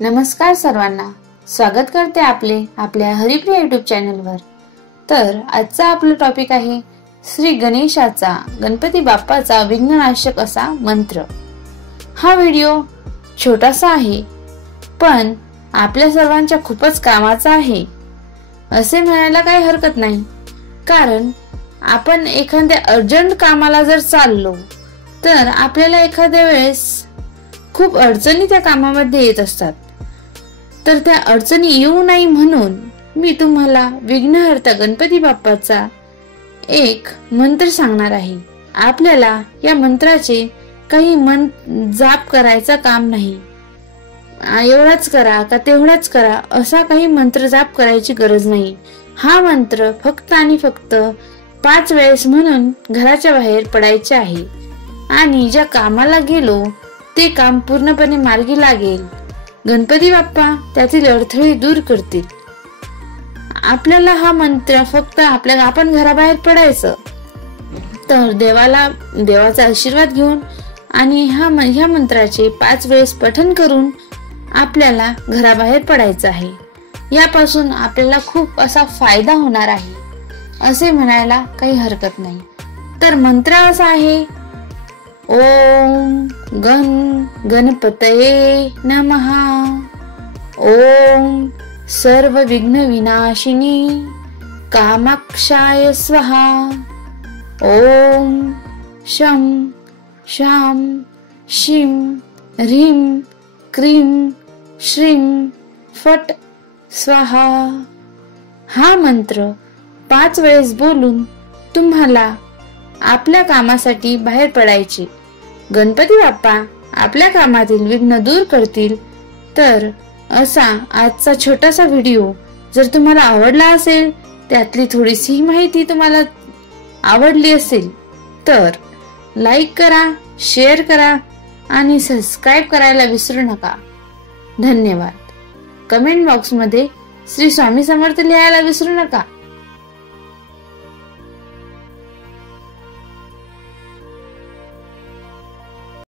नमस्कार सर्वांना, स्वागत करते आपल्या हरिप्रिया युट्यूब चॅनलवर। तर आजचा आपला टॉपिक आहे श्री गणेशाचा गणपती बाप्पाचा विघ्ननाशक असा मंत्र। हा व्हिडिओ छोटासा आहे पण आपल्या सर्वांच्या खूपच कामाचा आहे असे म्हणायला काही हरकत नाही। कारण आपण एखाद्या अर्जंट कामाला जर चाललो तर आपल्याला एखाद्या वेळेस खूप अडचणी त्या कामामध्ये येत असतात। तर त्या अडचणी येऊ नये म्हणून मी तुम्हाला विघ्नहर्ता गणपती बाप्पाचा एक मंत्र सांगणार आहे। आपल्याला या मंत्राचे काही जाप करायचा काम नाही, एवढाच करा का तेवढाच करा असा काही मंत्र जाप करायची गरज नाही। हा मंत्र फक्त आणि फक्त 5 वेळेस म्हणून घराच्या बाहेर पडायचे आहे आणि ज्या कामाला गेलो ते काम पूर्णपणे मार्गी लागेल। गणपती बाप्पा त्यातील अडथळे दूर करतील। आपल्याला हा मंत्र फक्त आपण घराबाहेर पडायचं, तर देवाचा आशीर्वाद घेऊन आणि ह्या मंत्राचे 5 वेळेस पठण करून आपल्याला घराबाहेर पडायचं आहे। यापासून आपल्याला खूप असा फायदा होणार आहे असे म्हणायला काही हरकत नाही। तर मंत्र असा आहे, ओम गणपतये नमः। ओम सर्व विघ्न विनाशिनी कामाक्षाय स्वाहा। ओम शं शां शीं ह्रीं क्रीं श्रीं फट स्वाहा। हा मंत्र 5 वेळेस बोलून तुम्हाला आपल्या कामासाठी बाहेर पडायचे। गणपती बाप्पा आपल्या कामातील विघ्न दूर करतील। तर असा आजचा छोटासा व्हिडिओ जर तुम्हाला आवडला असेल, त्यातली थोडीशी माहिती तुम्हाला आवडली असेल तर लाईक करा, शेअर करा आणि सबस्क्राईब करायला विसरू नका। धन्यवाद। कमेंट बॉक्स मध्ये श्री स्वामी समर्थ लिहायला विसरू नका।